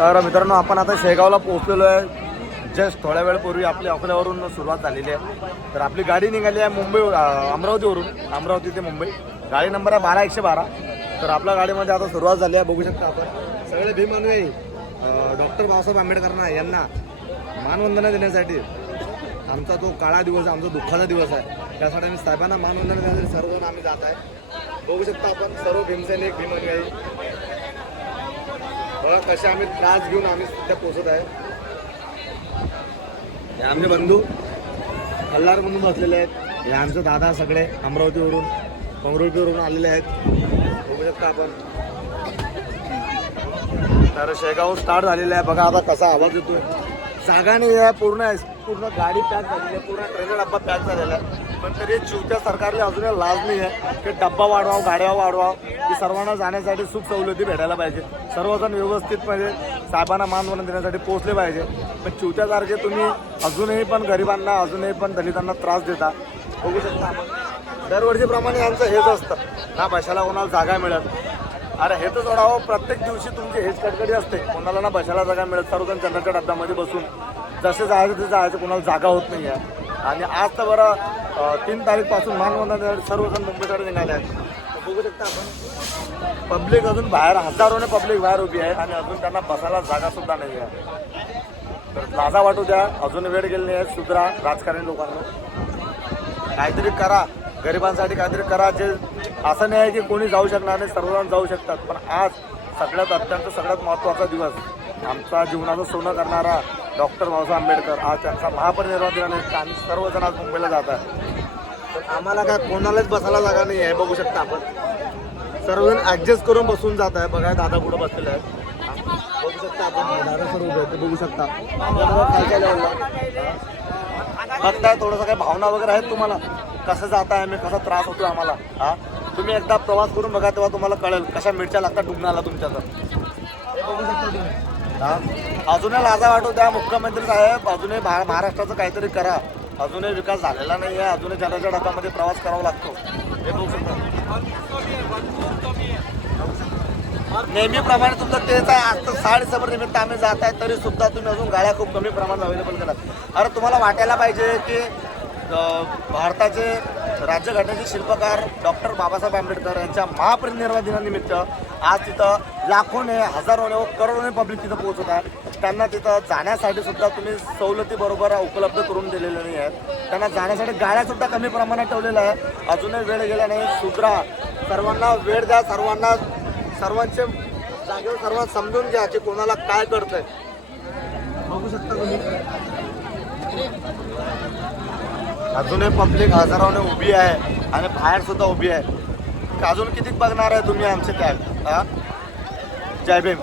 तर मित्रांनो आपण आता शेगावला पोहोचलेलो आहे. जस्ट थोड्या वेळपूर्वी आपल्या अकोल्यावरून सुरुवात झालेली आहे. तर आपली गाडी निघाली आहे मुंबई अमरावतीवरून, अमरावती ते मुंबई. गाडी नंबर आहे 12-112. तर आपल्या गाडीमध्ये आता सुरुवात झाली आहे. बघू शकता आपण सगळे भीमानुयायी डॉक्टर बाबासाहेब आंबेडकरांना यांना मानवंदना देण्यासाठी आमचा तो काळा दिवस, आमचा दुःखाचा दिवस आहे. त्यासाठी आम्ही साहेबांना मानवंदना देण्यासाठी सर्वजण आम्ही जात आहे. बघू शकता आपण सर्व भीमसैनिक भीमानुयायी बघा कसे आम्ही त्रास घेऊन आम्ही सध्या पोहोचत आहे. हे आमचे बंधू कल्लार म्हणून बसलेले आहेत. हे आमचे दादा सगळे अमरावतीवरून पंगरुळपीवरून आलेले आहेत. बघू शकता आपण. तर शेगाव स्टार्ट झालेलं आहे. बघा आता कसा आवाज येतोय. जागा नाही आहे, पूर्ण गाडी पॅक झालेली आहे, पूर्ण ट्रेनर डब्बा पॅक झालेला आहे. पण तरी चिवत्या सरकारला अजूनही लाज नाही आहे की डब्बा वाढवावं, गाड्या वाढवावं, की सर्वांना जाण्यासाठी सुख सवलती भेटायला पाहिजे. सर्वजण व्यवस्थितपणे साहेबांना मानवंदना देण्यासाठी पोहोचले पाहिजे. पण चिवत्यासारखे तुम्ही अजूनही पण गरिबांना, अजूनही पण दलितांना त्रास देता. बघू शकता आपण दरवर्षीप्रमाणे यांचं हेच असतं ना, बसायला कोणाला जागा मिळत. अरे हे तर सोडावं, प्रत्येक दिवशी तुमची हेच कटकटी असते. कोणाला ना बसायला जागा मिळत, सर्वजण जनरलच्या डब्यामध्ये बसून जसे जायचं ते जायचं, कोणाला जागा होत नाही आहे. आणि आज तर बरं 3 तारीखपासून मानवंदना सर्वजण मुंबईकडे निघाले आहेत. बघू शकता आपण पब्लिक अजून बाहेर, हजारोने पब्लिक बाहेर उभी आहे आणि अजून त्यांना बसायला जागा सुद्धा नाही आहे. तर लाजा वाटू द्या, अजून वेळ गेली नाही आहे. सुधरा राजकारणी लोकांना, काहीतरी करा, गरिबांसाठी काहीतरी करा. जे असं नाही आहे की कोणी जाऊ शकणार नाही, सर्वजण जाऊ शकतात. पण आज सगळ्यात महत्त्वाचा दिवस, आमचा जीवनाचं सोनं करणारा डॉक्टर बाबासाहेब आंबेडकर आज त्यांचा महापरिनिर्वाण दिनानिमित्त आम्ही सर्वजण आज मुंबईला जात आहे. तर आम्हाला काय कोणालाच बसायला जागा नाही आहे. बघू शकता आपण सर्वजण ॲडजस्ट करून बसून जात आहे. बघा दादा पुढं बसलेले आहेत. बघू शकता आपण दादा सर्व उभे आहेत, बघू शकता. बघताय थोडंसं काही भावना वगैरे आहेत तुम्हाला, कसं जात आहे आम्ही, कसा त्रास होतो आम्हाला. हा तुम्ही एकदा प्रवास करून बघा, तेव्हा तुम्हाला कळेल कशा मिरच्या लागतात डुंगणाला तुमच्या. तर हे बघू शकता तुम्ही. हा अजूनही लाजा वाटू द्या मुख्यमंत्री साहेब, अजूनही महाराष्ट्राचं काहीतरी करा. अजूनही विकास झालेला नाही आहे, अजूनही जनरलच्या डब्यामध्ये प्रवास करावा लागतो. हे बघू शकता. नेहमीप्रमाणे तुमचं तेच आहे. आज तर 6:30 निमित्त आम्ही जात आहे, तरी सुद्धा तुम्ही अजून गाड्या खूप कमी प्रमाणात अवेलेबल करतात. अरे तुम्हाला वाटायला पाहिजे की भारताचे राज्यघटनेचे शिल्पकार डॉक्टर बाबासाहेब आंबेडकर यांच्या महापरिनिर्वाण दिनानिमित्त आज तिथं लाखोने, हजारोने व करोडोने पब्लिक तिथं पोहोचत आहे. त्यांना तिथं जाण्यासाठी सुद्धा तुम्ही सवलती बरोबर उपलब्ध करून दिलेल्या नाही आहेत. त्यांना जाण्यासाठी गाड्यासुद्धा कमी प्रमाणात ठेवलेल्या आहे. अजूनही वेळ गेला नाही. सुधरा, सर्वांना वेळ द्या, सर्वांचे जागेवर सर्वांना समजून घ्या की कोणाला काय करतंय. बघू शकता तुम्ही अजूनही पब्लिक हजाराने उभी आहे आणि बाहेर सुद्धा उभी आहे. अजून किती बघणार आहे तुम्ही आमचे त्याग. जय भीम.